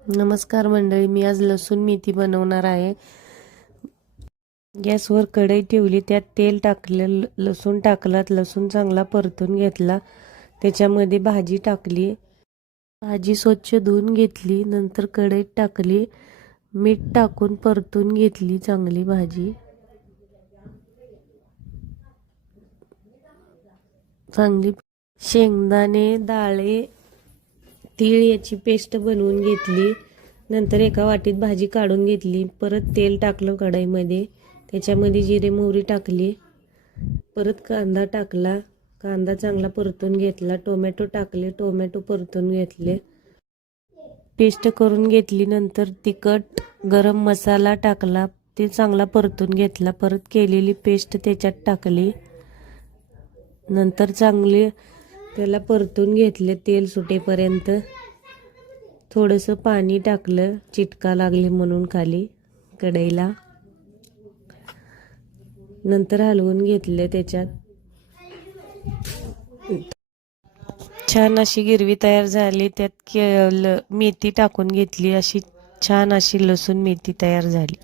नमस्कार मंडळी, मी आज लसूण मेथी बनवणार आहे। गॅसवर कढई ठेवली, त्यात तेल टाकलं, लसूण टाकला, लसूण चांगला परतून घेतला। त्याच्यामध्ये भाजी टाकली, भाजी स्वच्छ धुवून घेतली, नंतर कढईत टाकली, मीठ टाकून परतून घेतली चांगली भाजी। चांगली शेंगदाणे, डाळे, तीळ याची पेस्ट बनवून घेतली। नंतर एका वाटीत भाजी काढून घेतली, परत तेल टाकलं कढईमध्ये, त्याच्यामध्ये जिरे मोहरी टाकली, परत कांदा टाकला, कांदा चांगला परतून घेतला, टोमॅटो टाकले, टोमॅटो परतून घेतले, पेस्ट करून घेतली। नंतर तिखट, गरम मसाला टाकला, ते चांगला परतून घेतला, परत केलेली पेस्ट त्याच्यात टाकली, नंतर चांगले त्याला परतून घेतले तेल सुटेपर्यंत। थोडंसं पाणी टाकलं, चिटका लागले म्हणून खाली कढईला, नंतर हलवून घेतले। त्याच्यात छान अशी गिरवी तयार झाली, त्यात मेथी टाकून घेतली, अशी छान अशी लसूण मेथी तयार झाली।